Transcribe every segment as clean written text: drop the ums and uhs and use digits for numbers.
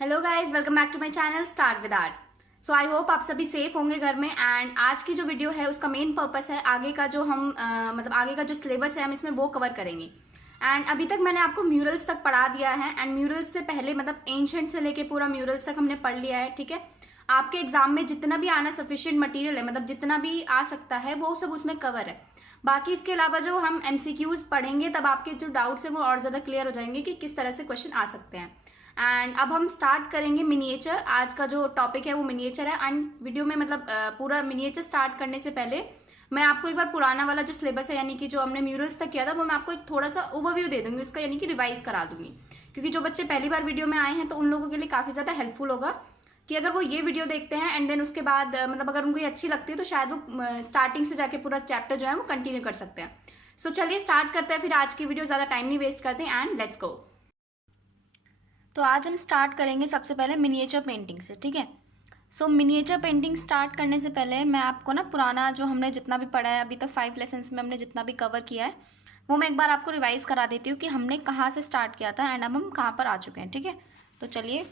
Hello guys, welcome back to my channel start with art. So I hope आप सभी safe होंगे घर में। एंड आज की जो वीडियो है उसका मेन पर्पस है आगे का जो हम आगे का जो सिलेबस है हम इसमें वो कवर करेंगे। एंड अभी तक मैंने आपको म्यूरल्स तक पढ़ा दिया है। एंड म्यूरल्स से पहले एंशंट से लेके पूरा म्यूरल्स तक हमने पढ़ लिया है। ठीक है, आपके एग्जाम में जितना भी आना सफिशिएंट मटेरियल है, जितना भी आ सकता है वो सब उसमें कवर है। बाकी इसके अलावा जो हम MCQs पढ़ेंगे तब आपके जो डाउट्स है वो और ज़्यादा क्लियर हो जाएंगे कि किस तरह से क्वेश्चन आ सकते हैं। एंड अब हम स्टार्ट करेंगे मिनिएचर। आज का जो टॉपिक है वो मिनिएचर है। एंड वीडियो में पूरा मिनिएचर स्टार्ट करने से पहले मैं आपको एक बार पुराना वाला जो सिलेबस है, यानी कि जो हमने म्यूरल्स तक किया था, वो मैं आपको एक थोड़ा सा ओवरव्यू दे दूंगी उसका, यानी कि रिवाइज करा दूंगी। क्योंकि जो बच्चे पहली बार वीडियो में आए हैं तो उन लोगों के लिए काफ़ी ज़्यादा हेल्पफुल होगा कि अगर वो ये वीडियो देखते हैं एंड देन उसके बाद अगर उनको ये अच्छी लगती है तो शायद वो स्टार्टिंग से जाके पूरा चैप्टर जो है वो कंटिन्यू कर सकते हैं। सो चलिए स्टार्ट करते हैं फिर आज की वीडियो, ज़्यादा टाइम नहीं वेस्ट करते हैं एंड लेट्स गो। तो आज हम स्टार्ट करेंगे सबसे पहले मिनिएचर पेंटिंग से। ठीक है, सो मिनिएचर पेंटिंग स्टार्ट करने से पहले मैं आपको ना पुराना जो हमने जितना भी पढ़ा है अभी तक 5 लेसन्स में हमने जितना भी कवर किया है वो मैं एक बार आपको रिवाइज करा देती हूँ कि हमने कहाँ से स्टार्ट किया था एंड अब हम कहाँ पर आ चुके हैं। ठीक है, तो चलिए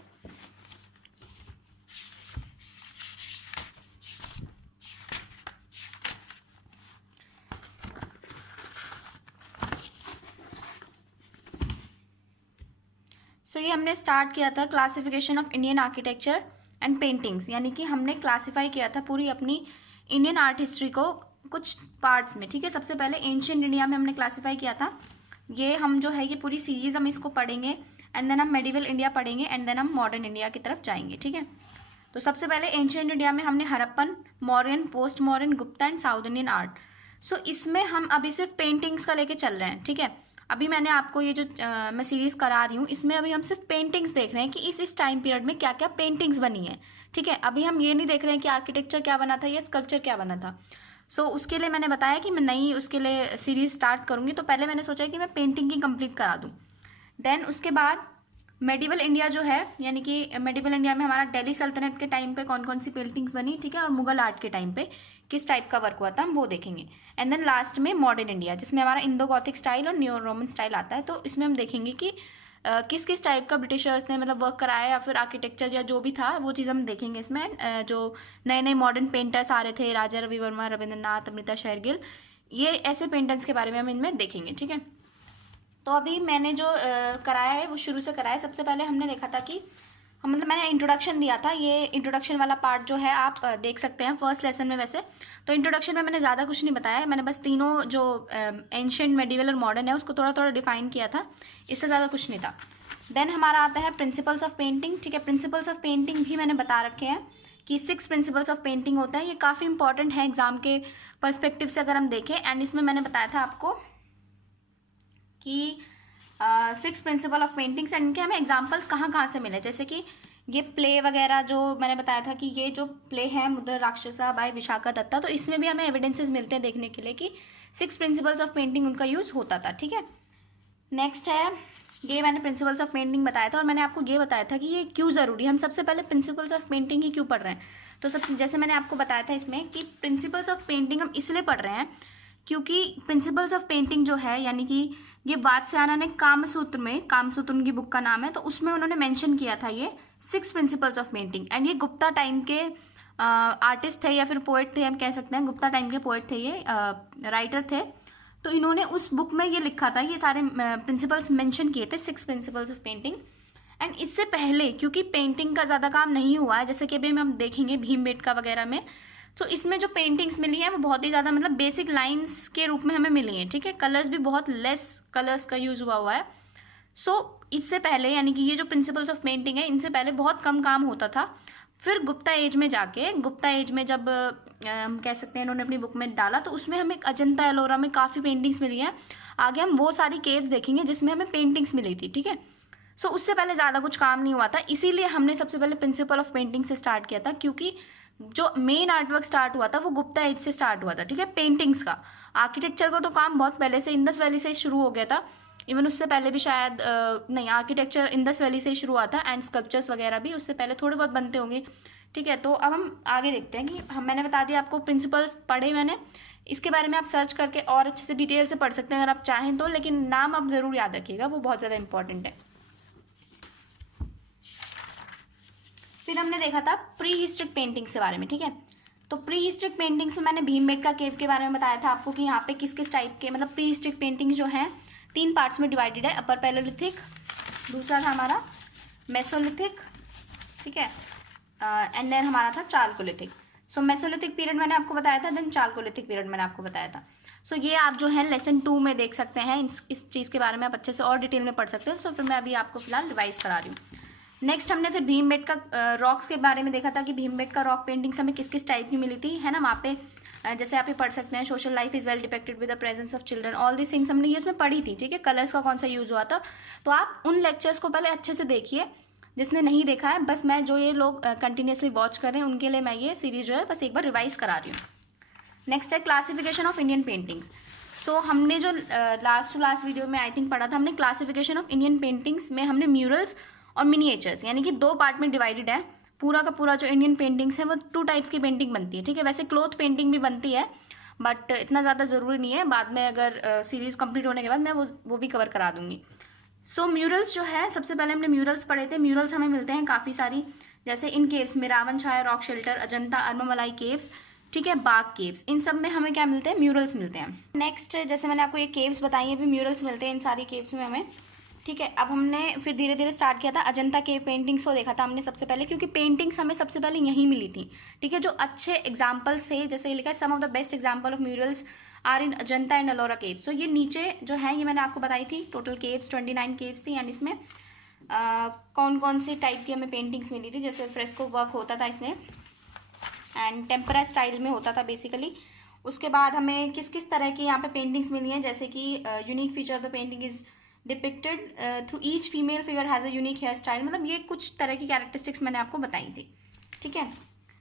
ये हमने स्टार्ट किया था classification of Indian architecture and paintings, यानी कि हमने क्लासीफाई किया था पूरी अपनी इंडियन आर्ट हिस्ट्री को कुछ पार्ट्स में। ठीक है, सबसे पहले एंशिएंट इंडिया में हमने क्लासीफाई किया था। ये हम जो है ये पूरी सीरीज हम इसको पढ़ेंगे एंड देन हम मेडिवल इंडिया पढ़ेंगे एंड देन हम मॉडर्न इंडिया की तरफ जाएंगे। ठीक है, तो सबसे पहले एंशिएंट इंडिया में हमने Harappan, Mauryan, post Mauryan, Gupta and south Indian art. इसमें हम अभी सिर्फ पेंटिंग्स का लेके चल रहे हैं। ठीक है, अभी मैंने आपको ये जो मैं सीरीज़ करा रही हूँ इसमें अभी हम सिर्फ पेंटिंग्स देख रहे हैं कि इस टाइम पीरियड में क्या क्या पेंटिंग्स बनी है। ठीक है, अभी हम ये नहीं देख रहे हैं कि आर्किटेक्चर क्या बना था या स्कल्पचर क्या बना था। उसके लिए मैंने बताया कि मैं नई उसके लिए सीरीज़ स्टार्ट करूँगी, तो पहले मैंने सोचा कि मैं पेंटिंग की कंप्लीट करा दूँ। देन उसके बाद मेडिवल इंडिया जो है, यानी कि मेडिवल इंडिया में हमारा दिल्ली सल्तनत के टाइम पे कौन कौन सी पेंटिंग्स बनी, ठीक है, और मुगल आर्ट के टाइम पे किस टाइप का वर्क हुआ था हम वो देखेंगे। एंड देन लास्ट में मॉडर्न इंडिया जिसमें हमारा इंडो गॉथिक स्टाइल और न्यू रोमन स्टाइल आता है। तो इसमें हम देखेंगे कि किस किस टाइप का ब्रिटिशर्स ने वर्क कराया या फिर आर्किटेक्चर या जो भी था वो चीज़ हम देखेंगे इसमें। जो नए नए मॉडर्न पेंटर्स आ रहे थे, राजा रवि वर्मा, रविंद्रनाथ, अमृता शेरगिल, ये ऐसे पेंटर्स के बारे में हम इनमें देखेंगे। ठीक है, तो अभी मैंने जो कराया है वो शुरू से कराया है। सबसे पहले हमने देखा था कि मैंने इंट्रोडक्शन दिया था। ये इंट्रोडक्शन वाला पार्ट जो है आप देख सकते हैं फर्स्ट लेसन में। वैसे तो इंट्रोडक्शन में मैंने ज़्यादा कुछ नहीं बताया, मैंने बस तीनों जो एंशिएंट, मेडिवल और मॉडर्न है उसको थोड़ा थोड़ा डिफाइन किया था, इससे ज़्यादा कुछ नहीं था। देन हमारा आता है प्रिंसिपल्स ऑफ पेंटिंग। ठीक है, प्रिंसिपल्स ऑफ पेंटिंग भी मैंने बता रखे हैं कि 6 प्रिंसिपल्स ऑफ पेंटिंग होते हैं। ये काफ़ी इंपॉर्टेंट है एग्जाम के पर्सपेक्टिव से अगर हम देखें। एंड इसमें मैंने बताया था आपको कि 6 प्रिंसिपल ऑफ पेंटिंग्स एंड इनके हमें एग्जाम्पल्स कहाँ कहाँ से मिले। जैसे कि ये प्ले वगैरह जो मैंने बताया था कि ये जो प्ले है मुद्रा राक्षसा बाय विशाखा दत्ता, तो इसमें भी हमें एविडेंसेस मिलते हैं देखने के लिए कि 6 प्रिंसिपल्स ऑफ पेंटिंग उनका यूज़ होता था। ठीक है, नेक्स्ट है ये मैंने प्रिंसिपल्स ऑफ पेंटिंग बताया था और मैंने आपको ये बताया था कि ये क्यों ज़रूरी है, हम सबसे पहले प्रिंसिपल्स ऑफ पेंटिंग ही क्यों पढ़ रहे हैं। तो जैसे मैंने आपको बताया था इसमें कि प्रिंसिपल्स ऑफ पेंटिंग हम इसलिए पढ़ रहे हैं क्योंकि प्रिंसिपल्स ऑफ पेंटिंग जो है, यानी कि ये वात्स्यायन ने कामसूत्र में, कामसूत्र उनकी बुक का नाम है, तो उसमें उन्होंने मेंशन किया था ये 6 प्रिंसिपल्स ऑफ पेंटिंग। एंड ये गुप्ता टाइम के आर्टिस्ट थे या फिर पोएट थे, हम कह सकते हैं गुप्ता टाइम के पोएट थे, ये राइटर थे। तो इन्होंने उस बुक में ये लिखा था, ये सारे प्रिंसिपल्स मेंशन किए थे 6 प्रिंसिपल्स ऑफ पेंटिंग। एंड इससे पहले क्योंकि पेंटिंग का ज़्यादा काम नहीं हुआ है, जैसे कि अभी हम देखेंगे भीमबेटका वगैरह में, तो इसमें जो पेंटिंग्स मिली हैं वो बहुत ही ज़्यादा बेसिक लाइंस के रूप में हमें मिली हैं। ठीक है, कलर्स भी बहुत लेस कलर्स का यूज़ हुआ है। इससे पहले, यानी कि ये जो प्रिंसिपल्स ऑफ पेंटिंग है, इनसे पहले बहुत कम काम होता था। फिर गुप्ता एज में जाके, गुप्ता एज में जब हम कह सकते हैं इन्होंने अपनी बुक में डाला, तो उसमें हमें अजंता एलोरा में काफ़ी पेंटिंग्स मिली हैं। आगे हम वो सारी केव्स देखेंगे जिसमें हमें पेंटिंग्स मिली थी। ठीक है, उससे पहले ज़्यादा कुछ काम नहीं हुआ था, इसीलिए हमने सबसे पहले प्रिंसिपल ऑफ पेंटिंग से स्टार्ट किया था, क्योंकि जो मेन आर्टवर्क स्टार्ट हुआ था वो गुप्ता एज से स्टार्ट हुआ था। ठीक है, पेंटिंग्स का, आर्किटेक्चर का तो काम बहुत पहले से इंडस वैली से ही शुरू हो गया था, इवन उससे पहले भी शायद नहीं, आर्किटेक्चर इंडस वैली से ही शुरू हुआ था एंड स्कल्पचर्स वगैरह भी उससे पहले थोड़े बहुत बनते होंगे। ठीक है, तो अब हम आगे देखते हैं कि मैंने बता दिया आपको प्रिंसिपल्स पढ़े मैंने, इसके बारे में आप सर्च करके और अच्छे से डिटेल से पढ़ सकते हैं अगर आप चाहें तो, लेकिन नाम आप ज़रूर याद रखिएगा, वो बहुत ज़्यादा इंपॉर्टेंट है। फिर हमने देखा था प्री हिस्ट्रिक पेंटिंग्स के बारे में, ठीक है। तो प्री हिस्ट्रिक पेंटिंग्स में मैंने भीमबेटका केव के बारे में बताया था आपको कि यहाँ पे किस किस टाइप के मतलब प्री हिस्ट्रिक पेंटिंग्स जो हैं 3 पार्ट्स में डिवाइडेड है। अपर पैलोलिथिक, दूसरा था हमारा मेसोलिथिक, ठीक है, एंड देन हमारा था चारकोलिथिक। सो मेसोलिथिक पीरियड मैंने आपको बताया था, देन चारकोलिथिक पीरियड मैंने आपको बताया था। सो ये आप जो है लेसन 2 में देख सकते हैं, इस चीज़ के बारे में आप अच्छे से और डिटेल में पढ़ सकते हैं। सो फिर मैं अभी आपको फिलहाल रिवाइज करा रही हूँ। नेक्स्ट हमने फिर भीमबेटका रॉक्स के बारे में देखा था कि भीमबेटका रॉक पेंटिंग्स हमें किस किस टाइप की मिली थी, है ना। वहाँ पे जैसे आप ये पढ़ सकते हैं, social life is well depicted with the presence of children, all this things हमने ये इसमें पढ़ी थी, ठीक है। कलर्स का कौन सा यूज़ हुआ था, तो आप उन लेक्चर्स को पहले अच्छे से देखिए। जिसने नहीं देखा है, बस मैं जो ये लोग कंटिन्यूसली वॉच कर रहे हैं उनके लिए मैं ये सीरीज जो है बस एक बार रिवाइज करा रही हूँ। नेक्स्ट है क्लासिफिकेशन ऑफ इंडियन पेंटिंग्स। सो हमने जो लास्ट टू लास्ट वीडियो में आई थिंक पढ़ा था, हमने क्लासिफिकेशन ऑफ इंडियन पेंटिंग्स में हमने म्यूरल्स और मिनिएचर्स यानी कि 2 पार्ट में डिवाइडेड है। पूरा का पूरा जो इंडियन पेंटिंग्स है वो 2 टाइप्स की पेंटिंग बनती है, ठीक है। वैसे क्लोथ पेंटिंग भी बनती है बट इतना ज़्यादा ज़रूरी नहीं है, बाद में अगर सीरीज़ कंप्लीट होने के बाद मैं वो भी कवर करा दूंगी। सो म्यूरल्स जो है, सबसे पहले हमने म्यूरल्स पढ़े थे। म्यूरल्स हमें मिलते हैं काफ़ी सारी, जैसे इन केव्स में रावण छाया रॉक शेल्टर, अजंता अर्ममलाई केव्स, ठीक है, बाग केव्स, इन सब में हमें क्या मिलते हैं, म्यूरल्स मिलते हैं। नेक्स्ट जैसे मैंने आपको ये केव्स बताई है, भी म्यूरल्स मिलते हैं इन सारी केव्स में हमें, ठीक है। अब हमने फिर धीरे धीरे स्टार्ट किया था अजंता केव पेंटिंग्स को देखा था हमने सबसे पहले, क्योंकि पेंटिंग्स हमें सबसे पहले यहीं मिली थी, ठीक है। जो अच्छे एग्जाम्पल्स थे, जैसे ये लिखा है some of the best example of murals are in Ajanta and Ellora caves. तो ये नीचे जो है ये मैंने आपको बताई थी, टोटल केव्स 29 केव्स थी, यानी इसमें कौन कौन सी टाइप की हमें पेंटिंग्स मिली थी। जैसे फ्रेस्को वर्क होता था इसमें एंड टेम्परा स्टाइल में होता था बेसिकली। उसके बाद हमें किस किस तरह की यहाँ पे पेंटिंग्स मिली हैं, जैसे कि unique feature of the painting is depicted through each female figure has a unique hair style, मतलब ये कुछ तरह की कैरेक्टरिस्टिक्स मैंने आपको बताई थी, ठीक है।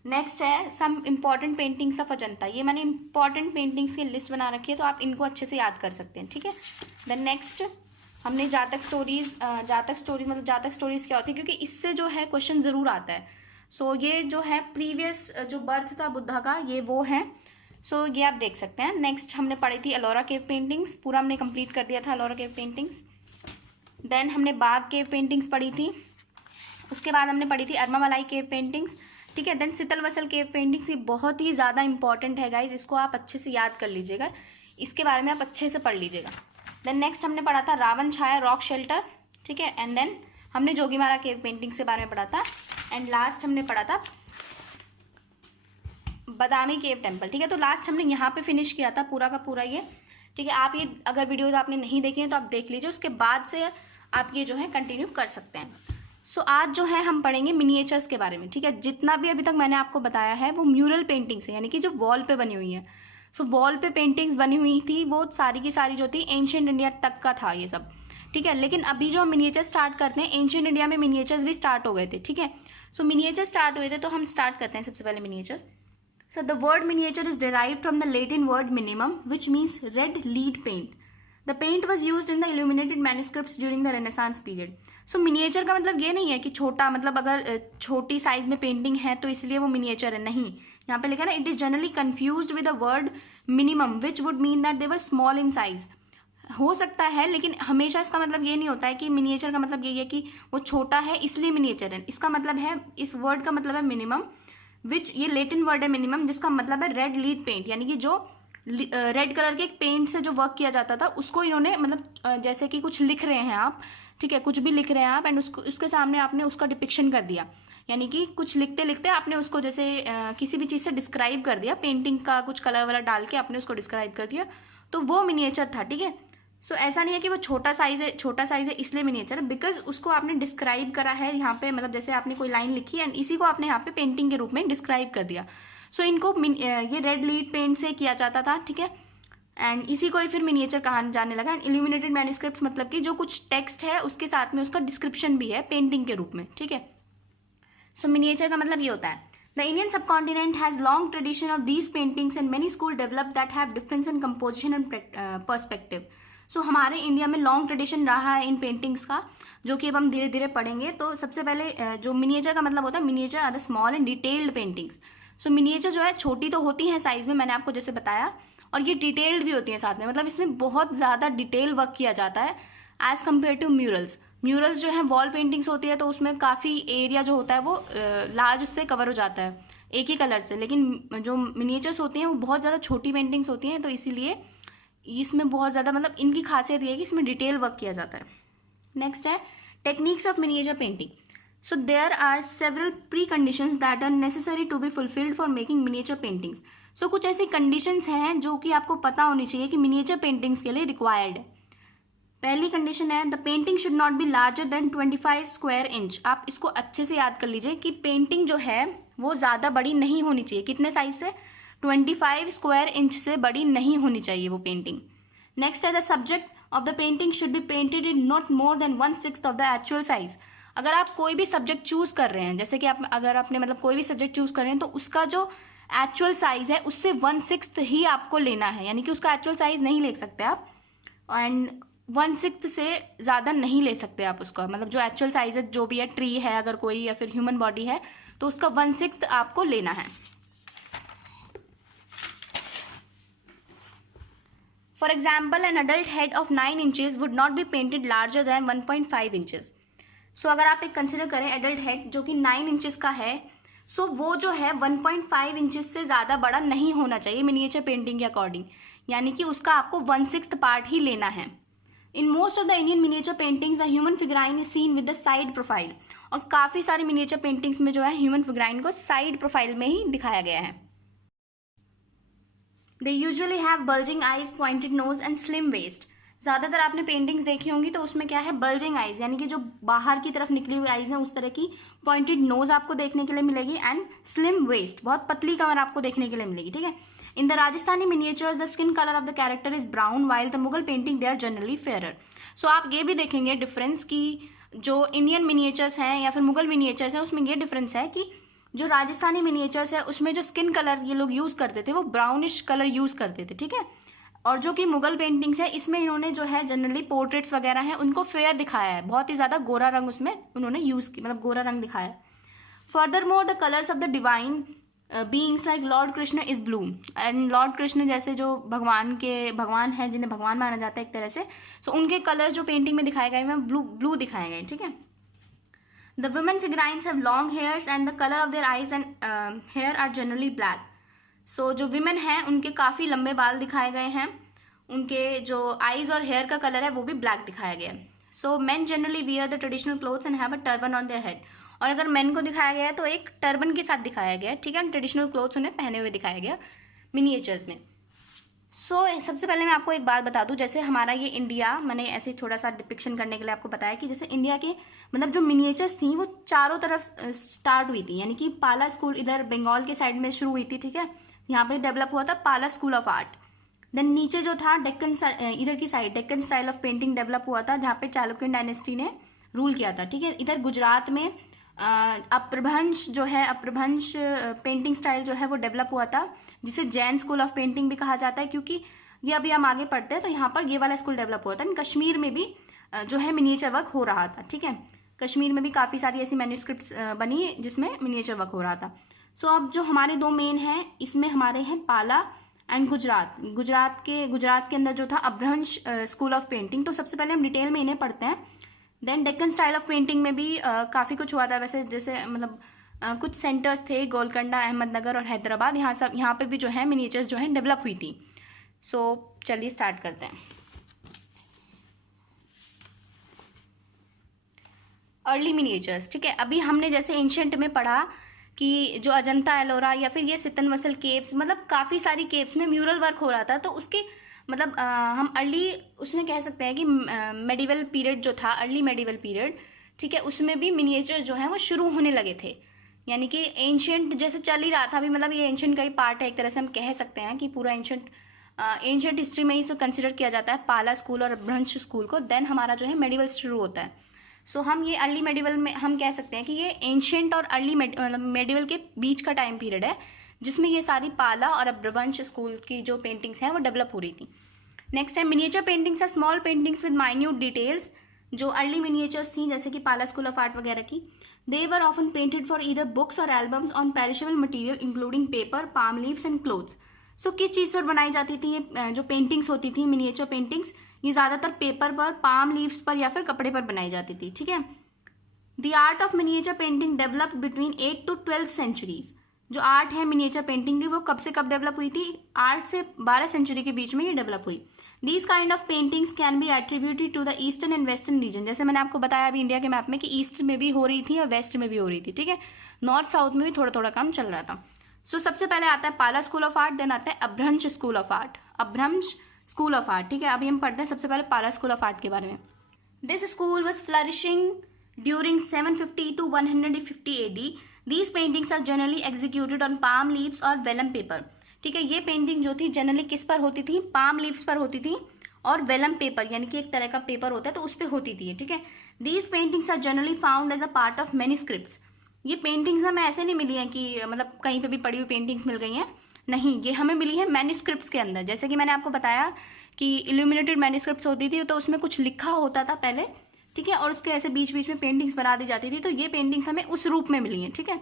नेक्स्ट है some important paintings of Ajanta. ये मैंने इंपॉर्टेंट पेंटिंग्स की लिस्ट बना रखी है, तो आप इनको अच्छे से याद कर सकते हैं, ठीक है। देन नेक्स्ट हमने जातक स्टोरीज मतलब जातक स्टोरीज क्या होती है, क्योंकि इससे जो है क्वेश्चन ज़रूर आता है। सो ये जो है प्रीवियस जो बर्थ था बुद्धा का, ये वो है। सो ये आप देख सकते हैं। नेक्स्ट हमने पढ़ी थी एलोरा केव पेंटिंग्स, पूरा हमने कंप्लीट कर दिया था एलोरा केव पेंटिंग्स। देन हमने बाग केव पेंटिंग्स पढ़ी थी। उसके बाद हमने पढ़ी थी अर्मामलाई केव पेंटिंग्स, ठीक है। देन सितल वसल केव पेंटिंग्स, ये बहुत ही ज़्यादा इंपॉर्टेंट है गाइज, इसको आप अच्छे से याद कर लीजिएगा, इसके बारे में आप अच्छे से पढ़ लीजिएगा। देन नेक्स्ट हमने पढ़ा था रावण छाया रॉक शेल्टर, ठीक है। एंड देन हमने जोगीमारा केव पेंटिंग्स के बारे में पढ़ा था। एंड लास्ट हमने पढ़ा था बदामी केव टेम्पल, ठीक है। तो लास्ट हमने यहाँ पे फिनिश किया था पूरा का पूरा ये, ठीक है। आप ये अगर वीडियोज आपने नहीं देखी हैं तो आप देख लीजिए, उसके बाद से आप ये जो है कंटिन्यू कर सकते हैं। सो आज जो है हम पढ़ेंगे मिनिएचर्स के बारे में, ठीक है। जितना भी अभी तक मैंने आपको बताया है वो म्यूरल पेंटिंग्स है, यानी कि जो वॉल पे बनी हुई है। सो वॉल पे पेंटिंग्स बनी हुई थी वो सारी की सारी जो थी एंशिएंट इंडिया तक का था ये सब, ठीक है। लेकिन अभी जो हम मिनिएचर स्टार्ट करते हैं, एंशिएंट इंडिया में मिनिएचर्स भी स्टार्ट हो गए थे, ठीक है। सो मिनिएचर स्टार्ट हुए थे, तो हम स्टार्ट करते हैं सबसे पहले miniatures. So the word miniature is derived from the Latin word minimum, which means red lead paint. The paint was used in the illuminated manuscripts during the Renaissance period. So miniature का मतलब ये नहीं है कि छोटा, मतलब अगर छोटी साइज में पेंटिंग है तो इसलिए वो मिनिएचर है, नहीं। यहाँ पे लिखा है ना, it is generally confused with the word minimum, which would mean that they were small in size. हो सकता है, लेकिन हमेशा इसका मतलब ये नहीं होता है कि मिनिएचर का मतलब यही है कि वो छोटा है इसलिए मिनिएचर है। इसका मतलब है, इस वर्ड का मतलब है मिनिमम, विच ये लेटिन वर्ड है मिनिमम, जिसका मतलब है रेड लीड पेंट, यानी कि जो रेड कलर के एक पेंट से जो वर्क किया जाता था उसको इन्होंने, मतलब जैसे कि कुछ लिख रहे हैं आप, ठीक है, कुछ भी लिख रहे हैं आप एंड उसके सामने आपने उसका डिपिक्शन कर दिया, यानी कि कुछ लिखते लिखते आपने उसको जैसे किसी भी चीज़ से डिस्क्राइब कर दिया, पेंटिंग का कुछ कलर वगैरह डाल के आपने उसको डिस्क्राइब कर दिया, तो वो मिनिएचर था, ठीक है। सो ऐसा नहीं है कि वो छोटा साइज है इसलिए मिनिएचर, बिकॉज उसको आपने डिस्क्राइब करा है यहाँ पे, मतलब जैसे आपने कोई लाइन लिखी एंड इसी को आपने यहाँ पे पेंटिंग के रूप में डिस्क्राइब कर दिया। सो इनको ये रेड लीड पेंट से किया जाता था, ठीक है। एंड इसी को ही फिर मिनिएचर कहा जाने लगा। एंड इल्यूमिनेटेड मैन्युस्क्रिप्ट्स मतलब कि जो कुछ टेक्स्ट है उसके साथ में उसका डिस्क्रिप्शन भी है पेंटिंग के रूप में, ठीक है। सो मिनिएचर का मतलब ये होता है, the Indian subcontinent has long tradition of these paintings and many school develop that have difference in composition and perspective. So हमारे इंडिया में लॉन्ग ट्रेडिशन रहा है इन पेंटिंग्स का, जो कि अब हम धीरे धीरे पढ़ेंगे। तो सबसे पहले जो मिनिएचर का मतलब होता है, miniature are the small and detailed paintings. So miniature जो है छोटी तो होती हैं साइज में, मैंने आपको जैसे बताया, और ये डिटेल्ड भी होती हैं साथ में, मतलब इसमें बहुत ज़्यादा डिटेल वर्क किया जाता है as compare to murals. Murals जो है वॉल पेंटिंग्स होती है तो उसमें काफ़ी एरिया जो होता है वो लार्ज उससे कवर हो जाता है एक ही कलर से, लेकिन जो मिनिएचर्स होती हैं वो बहुत ज़्यादा छोटी पेंटिंग्स होती हैं, तो इसीलिए इसमें बहुत ज़्यादा मतलब इनकी खासियत ये है कि इसमें डिटेल वर्क किया जाता है। नेक्स्ट है techniques of miniature painting. So there are several pre conditions that are necessary to be fulfilled for making miniature paintings. So कुछ ऐसी कंडीशंस हैं जो कि आपको पता होनी चाहिए कि मिनिएचर पेंटिंग्स के लिए रिक्वायर्ड है। पहली कंडीशन है the painting should not be larger than 25 square inch. आप इसको अच्छे से याद कर लीजिए कि पेंटिंग जो है वो ज़्यादा बड़ी नहीं होनी चाहिए। कितने साइज से? 25 स्क्वायर इंच से बड़ी नहीं होनी चाहिए वो पेंटिंग। नेक्स्ट है the subject of the painting should be painted in not more than 1/6 of the actual size. अगर आप कोई भी सब्जेक्ट चूज कर रहे हैं, जैसे कि आप अगर आपने मतलब कोई भी सब्जेक्ट चूज कर रहे हैं, तो उसका जो एक्चुअल साइज है उससे 1/6 ही आपको लेना है, यानी कि उसका एक्चुअल साइज नहीं ले सकते आप, एंड 1/6 से ज़्यादा नहीं ले सकते आप उसका, मतलब जो एक्चुअल साइज है जो भी है, ट्री है अगर कोई या फिर ह्यूमन बॉडी है तो उसका 1/6 आपको लेना है। For example an adult head of 9 inches would not be painted larger than 1.5 inches. So अगर आप एक कंसिडर करें एडल्ट हेड जो कि 9 इंचेस का है, सो वो जो है 1.5 इंचेस से ज़्यादा बड़ा नहीं होना चाहिए मिनिएचर पेंटिंग के अकॉर्डिंग, यानी कि उसका आपको 1/6 पार्ट ही लेना है। In most of the Indian miniature paintings the human figurine is seen with the side profile. और काफ़ी सारी मिनिएचर पेंटिंग्स में जो है ह्यूमन फिगराइन को साइड प्रोफाइल में ही दिखाया गया है। They usually have bulging eyes, pointed nose and slim waist. ज़्यादातर आपने पेंटिंग्स देखी होंगी तो उसमें क्या है, बल्जिंग आइज, यानी कि जो बाहर की तरफ निकली हुई आइज हैं उस तरह की, पॉइंटेड नोज आपको देखने के लिए मिलेगी, एंड स्लिम वेस्ट, बहुत पतली कमर आपको देखने के लिए मिलेगी। ठीक है। In the Rajasthani miniatures the skin colour of the character is brown while the Mughal painting they are generally fairer. So आप ये भी देखेंगे डिफरेंस कि जो इंडियन मिनिएचर्स हैं या फिर मुगल मिनिएचर्स हैं उसमें ये डिफरेंस है कि जो राजस्थानी मिनिएचर्स है उसमें जो स्किन कलर ये लोग यूज़ करते थे वो ब्राउनिश कलर यूज़ करते थे। ठीक है। और जो कि मुगल पेंटिंग्स है इसमें इन्होंने जो है जनरली पोर्ट्रेट्स वगैरह हैं उनको फेयर दिखाया है, बहुत ही ज़्यादा गोरा रंग उसमें उन्होंने यूज़ किया, मतलब गोरा रंग दिखाया है। Further more the colours of the divine beings like Lord Krishna is blue, and Lord Krishna जैसे जो भगवान हैं जिन्हें भगवान माना जाता है एक तरह से, सो उनके कलर जो पेंटिंग में दिखाए गए हैं ब्लू दिखाए गए। ठीक है। The women figurines have long hairs and the colour of their eyes and hair are generally black. So जो विमेन हैं उनके काफ़ी लंबे बाल दिखाए गए हैं, उनके जो आइज और हेयर का कलर है वो भी ब्लैक दिखाया गया है। So main generally wear the traditional clothes and have a turban on their head. और अगर मेन को दिखाया गया है तो एक टर्बन के साथ दिखाया गया है। ठीक है। ट्रेडिशनल क्लोथ्स उन्हें पहने हुए दिखाया गया मिनिएचर्स में। सो सबसे पहले मैं आपको एक बात बता दूं, जैसे हमारा ये इंडिया, मैंने ऐसे थोड़ा सा डिपिक्शन करने के लिए आपको बताया कि जैसे इंडिया के मतलब जो मिनिएचर्स थी वो चारों तरफ स्टार्ट हुई थी, यानी कि पाला स्कूल इधर बंगाल के साइड में शुरू हुई थी। ठीक है। यहाँ पे डेवलप हुआ था पाला स्कूल ऑफ आर्ट। देन नीचे जो था डेक्कन, इधर की side Deccan style of painting develop हुआ था जहाँ पे चालुक्यन डायनेस्टी ने रूल किया था। ठीक है। इधर गुजरात में अप्रभंश जो है, अप्रभंश पेंटिंग स्टाइल जो है वो डेवलप हुआ था, जिसे जैन स्कूल ऑफ पेंटिंग भी कहा जाता है, क्योंकि ये अभी हम आगे पढ़ते हैं तो यहाँ पर ये वाला स्कूल डेवलप हुआ था। कश्मीर में भी जो है मिनिएचर वर्क हो रहा था। ठीक है। कश्मीर में भी काफ़ी सारी ऐसी मैन्यूस्क्रिप्ट्स बनी जिसमें मिनिएचर वर्क हो रहा था। सो अब जो हमारे दो मेन हैं इसमें हमारे हैं पाला एंड गुजरात के अंदर जो था अप्रभंश स्कूल ऑफ पेंटिंग। तो सबसे पहले हम डिटेल में इन्हें पढ़ते हैं। Then Deccan style of painting में भी काफ़ी कुछ हुआ था वैसे, जैसे मतलब कुछ सेंटर्स थे, गोलकंडा, अहमदनगर और हैदराबाद, यहाँ पे भी जो है मिनिएचर्स जो है डेवलप हुई थी। सो चलिए स्टार्ट करते हैं। Early miniatures. ठीक है। अभी हमने जैसे एंशियंट में पढ़ा कि जो अजंता एलोरा या फिर ये सितनवसल केव्स, मतलब काफ़ी सारी केव्स में म्यूरल वर्क हो रहा था, तो उसके मतलब हम अर्ली उसमें कह सकते हैं कि मेडिवल पीरियड जो था, अर्ली मेडिवल पीरियड, ठीक है, उसमें भी मिनिएचर जो है वो शुरू होने लगे थे, यानी कि एंशियंट जैसे चल ही रहा था अभी, मतलब ये एंशियंट का ही पार्ट है एक तरह से, हम कह सकते हैं कि पूरा एंशियंट हिस्ट्री में ही इसको कंसिडर किया जाता है, पाला स्कूल और अप्रभंश स्कूल को। देन हमारा जो है मेडिवल शुरू होता है। सो हम ये अर्ली मेडिवल में हम कह सकते हैं कि ये एंशियंट और अर्ली मेडिवल के बीच का टाइम पीरियड है, जिसमें ये सारी पाला और अप्रभंश स्कूल की जो पेंटिंग्स हैं वो डेवलप हो रही थी। नेक्स्ट है मिनिएचर पेंटिंग्स है small paintings with minute details. जो अर्ली मिनिएचर्स थी जैसे कि पाला स्कूल ऑफ आर्ट वगैरह की, they were often painted for either books और albums on perishable material including paper, palm leaves and cloths. So किस चीज़ पर बनाई जाती थी ये जो पेंटिंग्स होती थी मिनिएचर पेंटिंग्स, ये ज़्यादातर पेपर पर, पाम लीव्स पर या फिर कपड़े पर बनाई जाती थी, ठीक है। The art of miniature painting developed between 8 to 12 centuries. जो आर्ट है मिनिएचर पेंटिंग की वो कब से कब डेवलप हुई थी? 8 से 12 सेंचुरी के बीच में ये डेवलप हुई। These kind of paintings can be attributed to the eastern and western region. जैसे मैंने आपको बताया अभी इंडिया के मैप में कि ईस्ट में भी हो रही थी और वेस्ट में भी हो रही थी, ठीक है। नॉर्थ साउथ में भी थोड़ा थोड़ा काम चल रहा था। सो सबसे पहले आता है पाला स्कूल ऑफ आर्ट, देन आता है Apabhramsha school of art. Apabhramsha school of art, ठीक है। अभी हम पढ़ते हैं सबसे पहले पाला स्कूल ऑफ आर्ट के बारे में। This school was flourishing during 750 to 150 AD। These paintings are generally executed on palm leaves और vellum paper, ठीक है। ये पेंटिंग जो थी जनरली किस पर होती थी? पाम लीव्स पर होती थी और वेलम पेपर यानी कि एक तरह का पेपर होता है तो उस पर होती थी, ठीक है। These paintings are generally found as a part of manuscripts. ये पेंटिंग्स हमें ऐसे नहीं मिली हैं कि मतलब कहीं पे भी पड़ी हुई पेंटिंग्स मिल गई हैं, नहीं, ये हमें मिली है मैन्युस्क्रिप्ट्स के अंदर। जैसे कि मैंने आपको बताया कि इल्यूमिनेटेड मैन्युस्क्रिप्ट्स होती थी तो उसमें कुछ लिखा होता था पहले, ठीक है, और उसके ऐसे बीच बीच में पेंटिंग्स बना दी जाती थी, तो ये पेंटिंग्स हमें उस रूप में मिली हैं, ठीक है।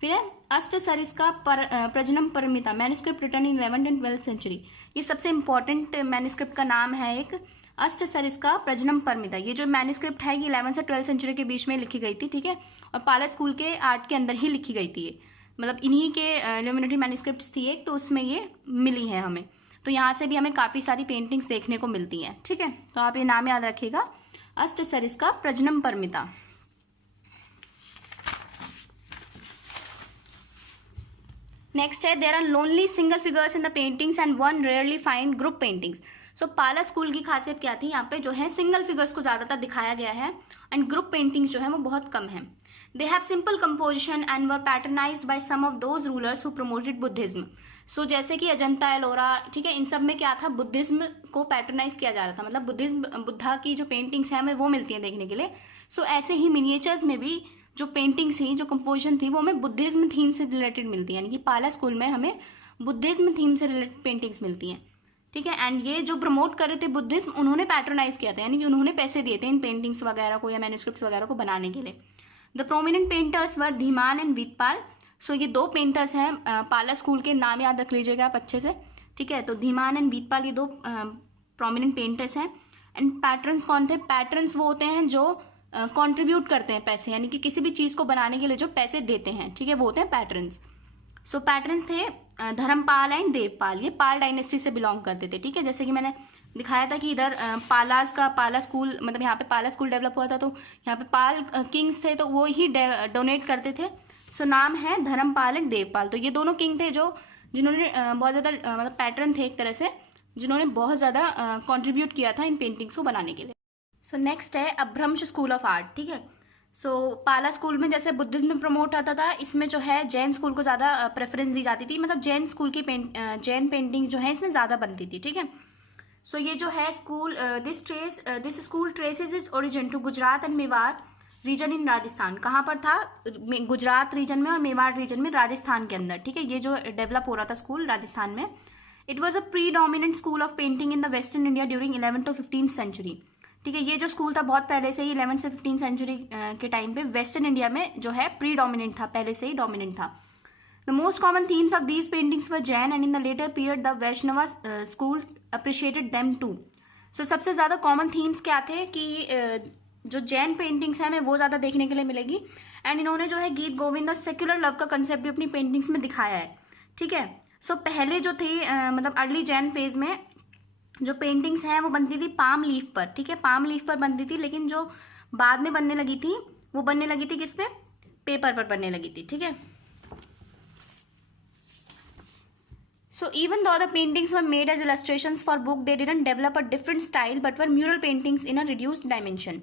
फिर है Ashtasahasrika Prajna Paramita, manuscript written in 11th and 12th century. ये सबसे इंपॉर्टेंट मैन्युस्क्रिप्ट का नाम है एक, अष्टसरिस्का प्रजनम परमिता। ये जो मैन्युस्क्रिप्ट है ये 11th से 12th सेंचुरी के बीच में लिखी गई थी, ठीक है, और पाला स्कूल के आर्ट के अंदर ही लिखी गई थी ये, मतलब इन्हीं के इल्यूमिनेटेड मैन्युस्क्रिप्ट्स थी एक, तो उसमें ये मिली है हमें। तो यहाँ से भी हमें काफ़ी सारी पेंटिंग्स देखने को मिलती हैं, ठीक है। तो आप ये नाम याद रखिएगा, अष्टसरिस्का प्रजनम परमिता। नेक्स्ट है there are lonely single figures in the paintings and one rarely find group paintings. So Pala school की खासियत क्या थी? यहाँ पे जो है सिंगल फिगर्स को ज़्यादातर दिखाया गया है एंड ग्रुप पेंटिंग्स जो है वो बहुत कम है। They have simple composition and were patronized by some of those rulers who promoted Buddhism. So जैसे कि अजंता एलोरा, ठीक है, इन सब में क्या था? बुद्धिज्म को पैटर्नाइज किया जा रहा था, मतलब बुद्धा की जो पेंटिंग्स हैं हमें वो मिलती हैं देखने के लिए। सो ऐसे ही मिनिएचर्स में भी जो पेंटिंग्स थी, जो कंपोजिशन थी, वो हमें बुद्धिज्म थीम से रिलेटेड मिलती है, यानी कि पाला स्कूल में हमें बुद्धिज्म थीम से रिलेटेड पेंटिंग्स मिलती हैं, ठीक है। एंड ये जो प्रमोट कर रहे थे बुद्धिज्म, उन्होंने पैट्रोनाइज किया था, यानी कि उन्होंने पैसे दिए थे इन पेंटिंग्स वगैरह को या मैन्युस्क्रिप्ट्स वगैरह को बनाने के लिए। The prominent painters were Dhiman and Vitapala. So ये दो पेंटर्स हैं पाला स्कूल के, नाम याद रख लीजिएगा आप अच्छे से, ठीक है। तो धीमान एंड वीतपाल ये दो प्रोमिनेंट पेंटर्स हैं। एंड पैटर्न्स कौन थे? पैटर्न्स वो होते हैं जो कंट्रीब्यूट करते हैं पैसे, यानी कि किसी भी चीज़ को बनाने के लिए जो पैसे देते हैं, ठीक है, वो होते हैं पैटर्न्स। सो पैटर्न्स थे धर्मपाल एंड देवपाल, ये पाल डायनेस्टी से बिलोंग करते थे, ठीक है। जैसे कि मैंने दिखाया था कि इधर पाला स्कूल, मतलब यहाँ पे पाला स्कूल डेवलप हुआ था, तो यहाँ पे पाल किंग्स थे तो वो ही डोनेट करते थे। सो नाम है धर्मपाल एंड देवपाल। तो ये दोनों किंग थे जिन्होंने बहुत ज़्यादा मतलब पैटर्न थे एक तरह से, जिन्होंने बहुत ज़्यादा कॉन्ट्रीब्यूट किया था इन पेंटिंग्स को बनाने के लिए। सो नेक्स्ट है अभ्रंश स्कूल ऑफ आर्ट, ठीक है। सो पाला स्कूल में जैसे बुद्धिज्म में प्रमोट होता था, इसमें जो है जैन स्कूल को ज़्यादा प्रेफरेंस दी जाती थी, मतलब जैन स्कूल की जैन पेंटिंग जो है इसमें ज़्यादा बनती थी, ठीक है। सो ये जो है school this school traces is origin to Gujarat and Mewar region in Rajasthan. कहाँ पर था? गुजरात रीजन में और मेवाड़ रीजन में, राजस्थान के अंदर, ठीक है। ये जो डेवलप हो रहा था स्कूल राजस्थान में। It was a predominant school of painting in the western India during 11th to 15th century, ठीक है। ये जो स्कूल था बहुत पहले से ही 11th से 15th सेंचुरी के टाइम पे वेस्टर्न इंडिया में जो है प्री डोमिनेंट था, पहले से ही डोमिनेंट था। The most common themes of these paintings were Jain and in the later period the Vaishnava school appreciated them too. So सबसे ज़्यादा कॉमन थीम्स क्या थे कि जो जैन पेंटिंग्स हैं हमें वो ज़्यादा देखने के लिए मिलेगी। एंड इन्होंने जो है गीत गोविंद और सेक्युलर लव का कंसेप्ट भी अपनी पेंटिंग्स में दिखाया है, ठीक है। सो पहले जो थी मतलब अर्ली जैन फेज में जो पेंटिंग्स हैं वो बनती थी पाम लीफ पर, ठीक है, पाम लीफ पर बनती थी, लेकिन जो बाद में बनने लगी थी वो बनने लगी थी किस पे? पेपर पर बनने लगी थी, ठीक है। So even though the paintings were made as illustrations for book, they didn't develop a different style but were mural paintings in a reduced dimension.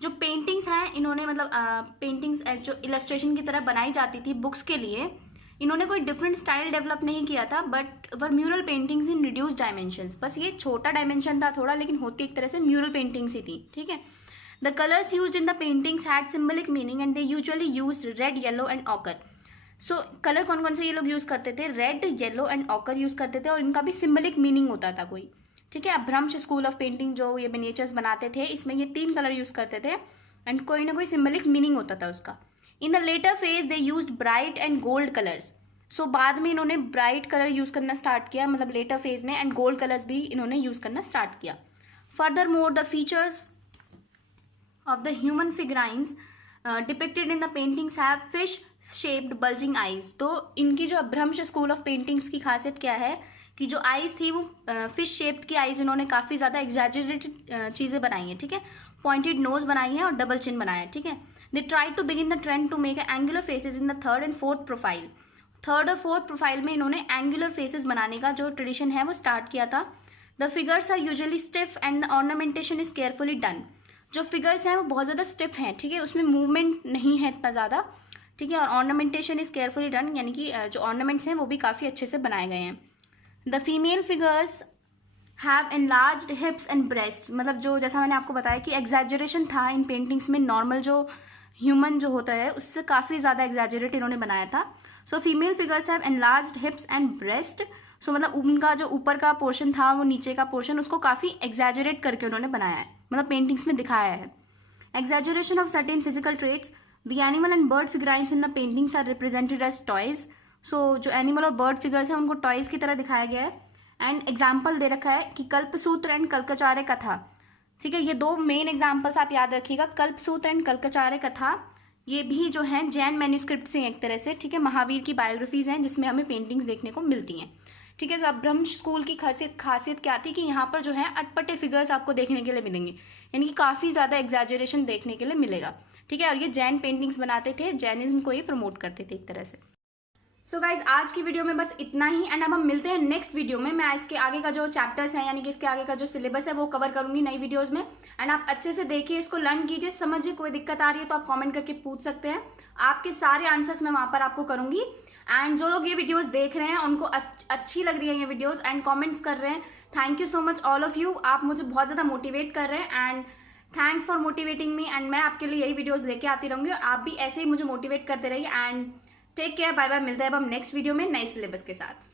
जो पेंटिंग्स हैं इन्होंने मतलब पेंटिंग्स जो इलस्ट्रेशन की तरह बनाई जाती थी बुक्स के लिए, इन्होंने कोई डिफरेंट स्टाइल डेवलप नहीं किया था, but were mural paintings in reduce dimensions. बस ये छोटा डायमेंशन था थोड़ा, लेकिन होती एक तरह से म्यूरल पेंटिंग्स ही थी, ठीक है। The colours used in the paintings had symbolic meaning and they usually used red, yellow and occur. So colour कौन कौन से ये लोग यूज़ करते थे? Red, yellow and occur use करते थे, और इनका भी सिंबलिक मीनिंग होता था कोई, ठीक है। अभ्रंश स्कूल ऑफ पेंटिंग जो ये मिनिएचर्स बनाते थे इसमें ये 3 कलर यूज़ करते थे एंड कोई ना कोई सिंबलिक मीनिंग होता था उसका। In the later phase they used bright and gold colours. So बाद में इन्होंने ब्राइट कलर यूज़ करना स्टार्ट किया, मतलब लेटर फेज में, एंड गोल्ड कलर्स भी इन्होंने यूज़ करना स्टार्ट किया। Further more the features of the human figurines depicted in the paintings have fish shaped bulging eyes। तो इनकी जो अभ्रंश स्कूल ऑफ पेंटिंग्स की खासियत क्या है कि जो आइज़ थी वो फिश शेप्ड की आइज़ इन्होंने काफ़ी ज़्यादा एग्जैजरेटेड चीज़ें बनाई हैं, ठीक है, पॉइंटेड नोज बनाई है और डबल चिन बनाया है, ठीक है। They try to begin the trend to make angular faces in the third and fourth profile. Third और फोर्थ प्रोफाइल में इन्होंने एंगुलर फेसेस बनाने का जो ट्रेडिशन है वो स्टार्ट किया था। The figures are usually stiff and the ornamentation is carefully done. जो फिगर्स हैं वो बहुत ज़्यादा स्टिफ हैं, ठीक है, उसमें मूवमेंट नहीं है इतना ज़्यादा, ठीक है, और ऑर्नामेंटेशन इज़ केयरफुली डन, यानी कि जो ऑर्नामेंट्स हैं वो भी काफ़ी अच्छे से बनाए गए हैं। The female figures have enlarged hips and breast, मतलब जो जैसा मैंने आपको बताया कि एग्जैजरेशन था इन पेंटिंग्स में, नॉर्मल जो ह्यूमन जो होता है उससे काफ़ी ज़्यादा एग्जैजरेट इन्होंने बनाया था। So female figures have enlarged hips and breast, so मतलब उनका जो ऊपर का पोर्शन था वो नीचे का पोर्शन उसको काफ़ी एग्जैजरेट करके उन्होंने बनाया है, मतलब पेंटिंग्स में दिखाया है। Exaggeration of certain physical traits, the animal and bird figurines in the paintings are represented as toys. So जो एनिमल और बर्ड फिगर्स हैं उनको टॉयज़ की तरह दिखाया गया है। एंड एग्जाम्पल दे रखा है कि कल्पसूत्र एंड कल्पचार्य कथा, ठीक है, ये दो मेन एग्जाम्पल्स आप याद रखिएगा, कल्पसूत्र एंड कल्पचार्य कथा, ये भी जो हैं जैन मैन्यूस्क्रिप्ट से एक तरह से, ठीक है, महावीर की बायोग्राफीज़ हैं जिसमें हमें पेंटिंग्स देखने को मिलती हैं, ठीक है। तो अभ्रंश स्कूल की खासियत क्या थी कि यहाँ पर जो है अटपटे फिगर्स आपको देखने के लिए मिलेंगे, यानी कि काफ़ी ज़्यादा एग्जैजरेशन देखने के लिए मिलेगा, ठीक है, और ये जैन पेंटिंग्स बनाते थे, जैनिज्म को ही प्रमोट करते थे एक तरह से। सो गाइज आज की वीडियो में बस इतना ही, एंड अब हम मिलते हैं नेक्स्ट वीडियो में। मैं इसके आगे का जो चैप्टर्स हैं यानी कि इसके आगे का जो सिलेबस है वो कवर करूंगी नई वीडियोस में, एंड आप अच्छे से देखिए, इसको लर्न कीजिए, समझिए, कोई दिक्कत आ रही है तो आप कमेंट करके पूछ सकते हैं, आपके सारे आंसर्स मैं वहाँ पर आपको करूँगी। एंड जो लोग ये वीडियोस देख रहे हैं उनको अच्छी लग रही है ये वीडियोस एंड कमेंट्स कर रहे हैं, thank you so much all of you, आप मुझे बहुत ज़्यादा मोटिवेट कर रहे हैं, and thanks for motivating me, and मैं आपके लिए यही वीडियोस लेके आती रहूँगी और आप भी ऐसे ही मुझे मोटिवेट करते रहिए। And take care, bye bye, मिलते हैं अब हम नेक्स्ट वीडियो में नए सिलेबस के साथ।